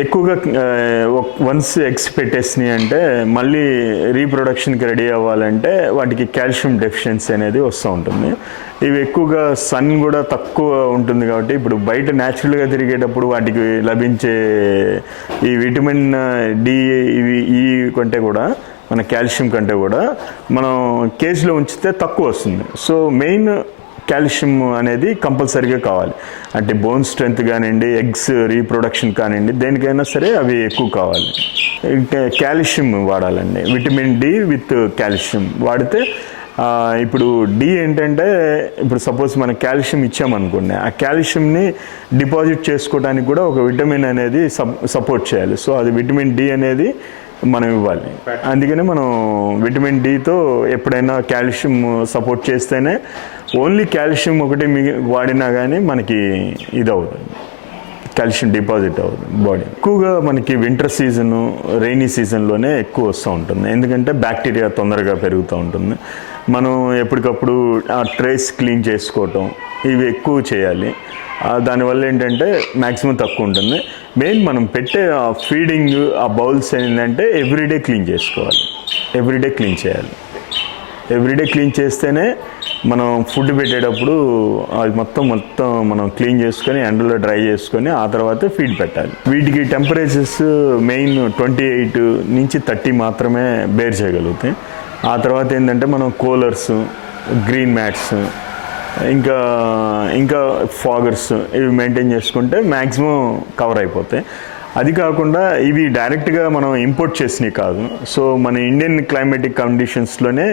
ఎక్కువగా once eggs పెట్టేసినాయి అంటే మళ్ళీ రీప్రొడక్షన్కి రెడీ అవ్వాలంటే వాటికి కాల్షియం డెఫిషియన్సీ అనేది వస్తూ ఉంటుంది. ఇవి ఎక్కువగా సన్ కూడా తక్కువ ఉంటుంది కాబట్టి ఇప్పుడు బయట న్యాచురల్గా తిరిగేటప్పుడు వాటికి లభించే ఈ విటమిన్ డి ఇవి ఈ కంటే కూడా మన కాల్షియం కంటే కూడా మనం కేజీలో ఉంచితే తక్కువ వస్తుంది. సో మెయిన్ కాల్షియం అనేది కంపల్సరీగా కావాలి. అంటే బోన్ స్ట్రెంత్ కానివ్వండి ఎగ్స్ రీప్రొడక్షన్ కానివ్వండి దేనికైనా సరే అవి ఎక్కువ కావాలి. ఇంకా కాల్షియం వాడాలండి. విటమిన్ డి విత్ కాల్షియం వాడితే ఇప్పుడు డి ఏంటంటే ఇప్పుడు సపోజ్ మనం కాల్షియం ఇచ్చామనుకోండి ఆ కాల్షియంని డిపాజిట్ చేసుకోవడానికి కూడా ఒక విటమిన్ అనేది సపోర్ట్ చేయాలి. సో అది విటమిన్ డి అనేది మనం ఇవ్వాలి. అందుకని మనం విటమిన్ డితో ఎప్పుడైనా కాల్షియం సపోర్ట్ చేస్తేనే ఓన్లీ కాల్షియం ఒకటి మిగి వాడినా కానీ మనకి ఇది అవుతుంది కాల్షియం డిపాజిట్ అవుతుంది బాడీ. ఎక్కువగా మనకి వింటర్ సీజన్ రెయినీ సీజన్లోనే ఎక్కువ వస్తూ ఉంటుంది. ఎందుకంటే బ్యాక్టీరియా తొందరగా పెరుగుతూ ఉంటుంది. మనం ఎప్పటికప్పుడు ఆ ట్రేస్ క్లీన్ చేసుకోవటం ఇవి ఎక్కువ చేయాలి. దానివల్ల ఏంటంటే మ్యాక్సిమం తక్కువ ఉంటుంది. మెయిన్ మనం పెట్టే ఆ ఫీడింగ్ ఆ బౌల్స్ ఏంటంటే ఎవ్రీడే క్లీన్ చేసుకోవాలి. ఎవ్రీడే క్లీన్ చేయాలి. ఎవ్రీడే క్లీన్ చేస్తేనే మనం ఫుడ్ పెట్టేటప్పుడు అది మొత్తం మొత్తం మనం క్లీన్ చేసుకొని ఎండలో డ్రై చేసుకొని ఆ తర్వాత ఫీడ్ పెట్టాలి. వీటికి టెంపరేచర్స్ మెయిన్ ట్వంటీ ఎయిట్ నుంచి థర్టీ మాత్రమే బేర్ చేయగలుగుతాయి. ఆ తర్వాత ఏంటంటే మనం కూలర్స్ గ్రీన్ మ్యాట్స్ ఇంకా ఇంకా ఫాగర్స్ ఇవి మెయింటైన్ చేసుకుంటే మ్యాక్సిమం కవర్ అయిపోతాయి. అది కాకుండా ఇవి డైరెక్ట్గా మనం ఇంపోర్ట్ చేసినవి కాదు. సో మన ఇండియన్ క్లైమేటిక్ కండిషన్స్లోనే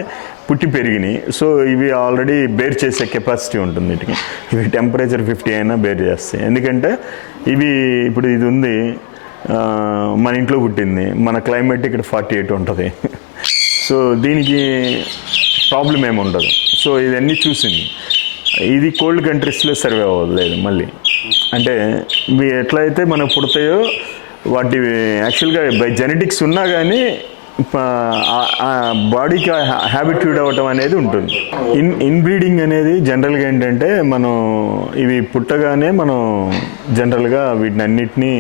పుట్టి పెరిగినాయి సో ఇవి ఆల్రెడీ బేర్ చేసే కెపాసిటీ ఉంటుంది వీటికి. ఇవి టెంపరేచర్ ఫిఫ్టీ అయినా బేర్ చేస్తాయి. ఎందుకంటే ఇవి ఇప్పుడు ఇది ఉంది మన ఇంట్లో పుట్టింది. మన క్లైమేట్ ఇక్కడ ఫార్టీ ఎయిట్ ఉంటుంది. సో దీనికి ప్రాబ్లం ఏమి ఉండదు. సో ఇవన్నీ చూసింది. ఇది కోల్డ్ కంట్రీస్లో సర్వే అవ్వలేదు మళ్ళీ. అంటే ఇవి ఎట్లయితే మనకు పుడతాయో వాటి యాక్చువల్గా బై జెనెటిక్స్ ఉన్నా కానీ బాడీకి హ్యాబిట్యూడ్ అవ్వటం అనేది ఉంటుంది. ఇన్ ఇన్బ్రీడింగ్ అనేది జనరల్గా ఏంటంటే మనం ఇవి పుట్టగానే మనం జనరల్గా వీటిని అన్నిటినీ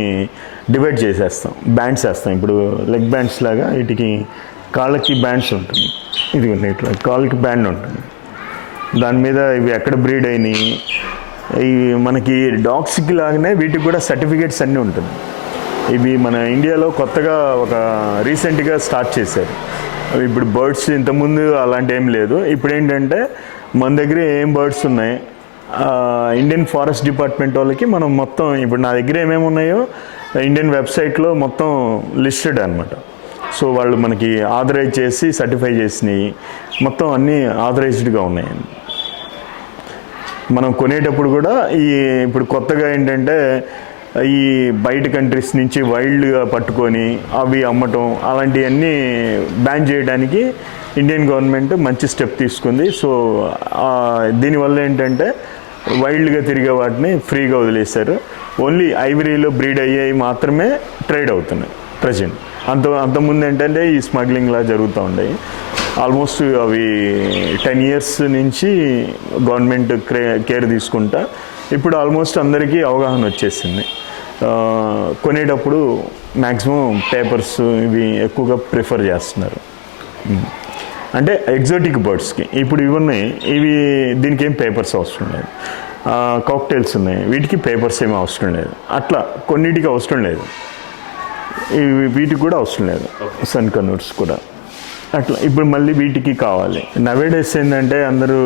డివైడ్ చేసేస్తాం బ్యాండ్స్ వేస్తాం. ఇప్పుడు లెగ్ బ్యాండ్స్ లాగా వీటికి కాళ్ళకి బ్యాండ్స్ ఉంటుంది. ఇది ఇట్లా కాళ్ళకి బ్యాండ్ ఉంటుంది. దాని మీద ఇవి ఎక్కడ బ్రీడ్ అయినాయి? ఇవి మనకి డాగ్స్కి లాగానే వీటికి కూడా సర్టిఫికేట్స్ అన్నీ ఉంటుంది. ఇవి మన ఇండియాలో కొత్తగా ఒక రీసెంట్గా స్టార్ట్ చేశారు. ఇప్పుడు బర్డ్స్ ఇంతకుముందు అలాంటి ఏం లేదు. ఇప్పుడు ఏంటంటే మన దగ్గర ఏం బర్డ్స్ ఉన్నాయి? ఇండియన్ ఫారెస్ట్ డిపార్ట్మెంట్ వాళ్ళకి మనం మొత్తం ఇప్పుడు నా దగ్గర ఏమేమి ఉన్నాయో ఇండియన్ వెబ్సైట్లో మొత్తం లిస్టెడ్ అనమాట సో వాళ్ళు మనకి ఆథరైజ్ చేసి సర్టిఫై చేసినవి. మొత్తం అన్నీ ఆథరైజ్డ్గా ఉన్నాయండి మనం కొనేటప్పుడు కూడా ఈ ఇప్పుడు కొత్తగా ఏంటంటే ఈ బయట కంట్రీస్ నుంచి వైల్డ్గా పట్టుకొని అవి అమ్మటం అలాంటివన్నీ బ్యాన్ చేయడానికి ఇండియన్ గవర్నమెంట్ మంచి స్టెప్ తీసుకుంది. సో దీనివల్ల ఏంటంటే వైల్డ్గా తిరిగే వాటిని ఫ్రీగా వదిలేశారు. ఓన్లీ ఐవరీలో బ్రీడ్ అయ్యాయి మాత్రమే ట్రేడ్ అవుతున్నాయి ప్రజెంట్. అంత అంతకుముందు ఏంటంటే ఈ స్మగ్లింగ్ లా జరుగుతూ ఉండేవి. ఆల్మోస్ట్ అవి టెన్ ఇయర్స్ నుంచి గవర్నమెంట్ కేర్ తీసుకుంటా. ఇప్పుడు ఆల్మోస్ట్ అందరికీ అవగాహన వచ్చేసింది. కొనేటప్పుడు మ్యాక్సిమం పేపర్స్ ఇవి ఎక్కువగా ప్రిఫర్ చేస్తున్నారు. అంటే ఎగ్జాటిక్ బర్డ్స్కి. ఇప్పుడు ఇవి ఉన్నాయి. ఇవి దీనికి ఏం పేపర్స్ అవసరం లేదు. కాక్టైల్స్ ఉన్నాయి. వీటికి పేపర్స్ ఏమీ అవసరం లేదు. అట్లా కొన్నిటికి అవసరం లేదు. ఇవి వీటికి కూడా అవసరం లేదు. సన్ కన్వర్ట్స్ కూడా. అట్లా ఇప్పుడు మళ్ళీ వీటికి కావాలి. నవేడేస్ ఏంటంటే అందరూ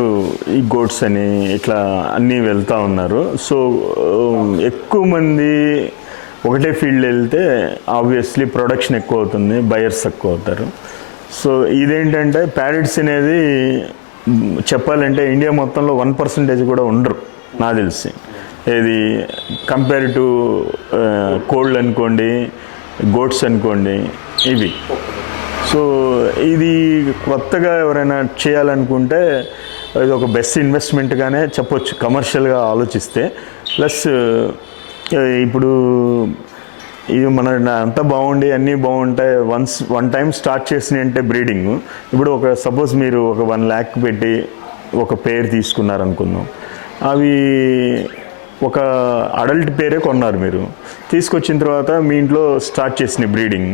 ఈ గోడ్స్ అని ఇట్లా అన్నీ వెళ్తూ ఉన్నారు. సో ఎక్కువ మంది ఒకటే ఫీల్డ్ వెళ్తే ఆబ్వియస్లీ ప్రొడక్షన్ ఎక్కువ అవుతుంది బయర్స్ తక్కువ అవుతారు. సో ఇదేంటంటే ప్యారెట్స్ అనేది చెప్పాలంటే ఇండియా మొత్తంలో వన్ పర్సంటేజ్ కూడా ఉండరు నాకు తెలిసి. ఇది కంపేర్ టు కోల్డ్ అనుకోండి గోట్స్ అనుకోండి ఇవి. సో ఇది కొత్తగా ఎవరైనా చేయాలనుకుంటే ఇది ఒక బెస్ట్ ఇన్వెస్ట్మెంట్గానే చెప్పొచ్చు కమర్షియల్గా ఆలోచిస్తే. ప్లస్ ఇప్పుడు ఇది మన అంతా బాగుండి అన్నీ బాగుంటాయి. వన్స్ వన్ టైం స్టార్ట్ చేసినాయి అంటే బ్రీడింగ్ ఇప్పుడు ఒక సపోజ్ మీరు ఒక వన్ ల్యాక్ పెట్టి ఒక పేరు తీసుకున్నారనుకుందాం. అవి ఒక అడల్ట్ పేరే కొన్నారు మీరు. తీసుకొచ్చిన తర్వాత మీ ఇంట్లో స్టార్ట్ చేసిన బ్రీడింగ్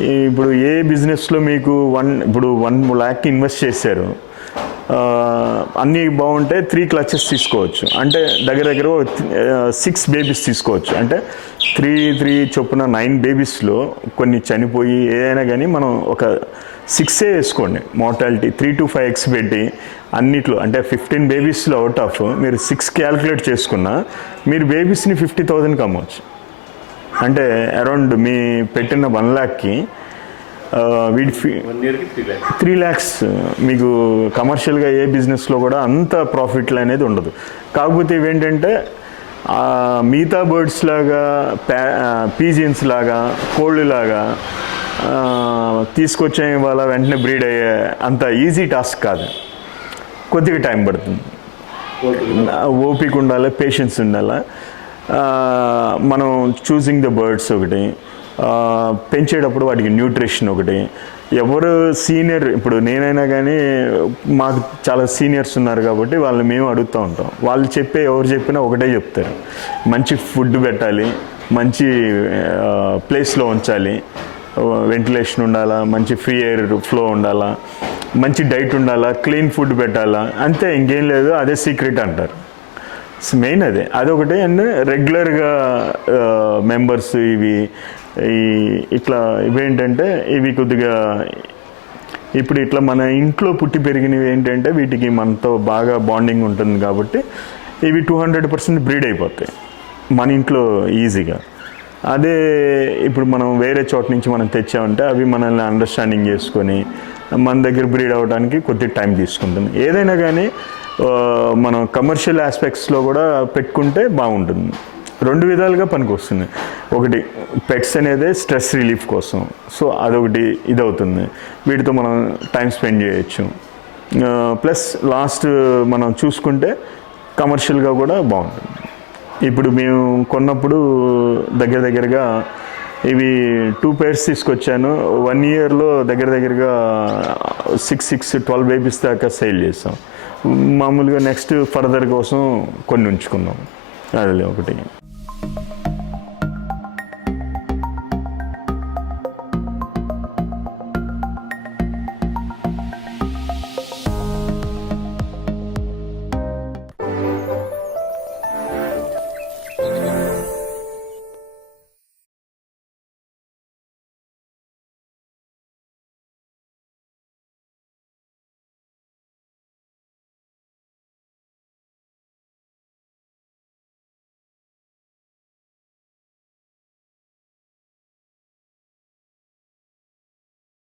ఇప్పుడు ఏ బిజినెస్లో మీకు వన్ ఇప్పుడు వన్ ల్యాక్ ఇన్వెస్ట్ చేశారు అన్నీ బాగుంటే త్రీ క్లచెస్ తీసుకోవచ్చు. అంటే దగ్గర దగ్గర సిక్స్ బేబీస్ తీసుకోవచ్చు. అంటే త్రీ త్రీ చొప్పున నైన్ బేబీస్లో కొన్ని చనిపోయి ఏదైనా కానీ మనం ఒక సిక్సే వేసుకోండి. Mortality three to five x పెట్టి అన్నిట్లో అంటే ఫిఫ్టీన్ బేబీస్లో అవుట్ ఆఫ్ మీరు సిక్స్ క్యాలిక్యులేట్ చేసుకున్నా మీరు బేబీస్ని ఫిఫ్టీ థౌజండ్కి అమ్మవచ్చు అంటే అరౌండ్ మీ పెట్టిన వన్ ల్యాక్కి వీడి త్రీ ల్యాక్స్ మీకు కమర్షియల్గా ఏ బిజినెస్లో కూడా అంత ప్రాఫిట్లు అనేది ఉండదు. కాకపోతే ఇవేంటంటే మిగతా బర్డ్స్ లాగా పీజియన్స్ లాగా కోళ్ళు లాగా తీసుకొచ్చే వాళ్ళ వెంటనే బ్రీడ్ అయ్యే అంత ఈజీ టాస్క్ కాదు. కొద్దిగా టైం పడుతుంది. ఓపిక ఉండాలి? పేషెన్స్ ఉండాలి? మనం చూసింగ్ ద బర్డ్స్ ఒకటి పెంచేటప్పుడు వాటికి న్యూట్రిషన్ ఒకటి. ఎవరు సీనియర్ ఇప్పుడు నేనైనా కానీ మాకు చాలా సీనియర్స్ ఉన్నారు కాబట్టి వాళ్ళని మేము అడుగుతూ ఉంటాం. వాళ్ళు చెప్పే ఎవరు చెప్పినా ఒకటే చెప్తారు. మంచి ఫుడ్ పెట్టాలి మంచి ప్లేస్లో ఉంచాలి. వెంటిలేషన్ ఉండాలా మంచి ఫ్రీ ఎయిర్ ఫ్లో ఉండాలా మంచి డైట్ ఉండాలా క్లీన్ ఫుడ్ పెట్టాలా అంతే ఇంకేం లేదు అదే సీక్రెట్ అంటారు. మెయిన్ అదే అదొకటి అండ్ రెగ్యులర్గా మెంబర్స్ ఇవి ఈ ఇట్లా ఇవేంటంటే ఇవి కొద్దిగా ఇప్పుడు ఇట్లా మన ఇంట్లో పుట్టి పెరిగినవి ఏంటంటే వీటికి మనతో బాగా బాండింగ్ ఉంటుంది కాబట్టి ఇవి టూ హండ్రెడ్ పర్సెంట్ బ్రీడ్ అయిపోతాయి. మన ఇంట్లో ఈజీగా. అదే ఇప్పుడు మనం వేరే చోట నుంచి మనం తెచ్చామంటే అవి మనల్ని అండర్స్టాండింగ్ చేసుకొని మన దగ్గర బ్రీడ్ అవ్వడానికి కొద్ది టైం తీసుకుంటుంది. ఏదైనా కానీ మనం కమర్షియల్ ఆస్పెక్ట్స్లో కూడా పెట్టుకుంటే బాగుంటుంది. రెండు విధాలుగా పనికొస్తుంది ఒకటి పెట్స్ అనేది స్ట్రెస్ రిలీఫ్ కోసం. సో అదొకటి ఇదవుతుంది. వీటితో మనం టైం స్పెండ్ చేయొచ్చు. ప్లస్ లాస్ట్ మనం చూసుకుంటే కమర్షియల్గా కూడా బాగుంటుంది. ఇప్పుడు మేము కొన్నప్పుడు దగ్గర దగ్గరగా ఇవి టూ పేర్స్ తీసుకొచ్చాను. వన్ ఇయర్లో దగ్గర దగ్గరగా సిక్స్ సిక్స్ ట్వెల్వ్ బేబీస్ దాకా సేల్ చేసాం. మామూలుగా నెక్స్ట్ ఫర్దర్ కోసం కొన్ని ఉంచుకున్నాం. అది ఒకటి.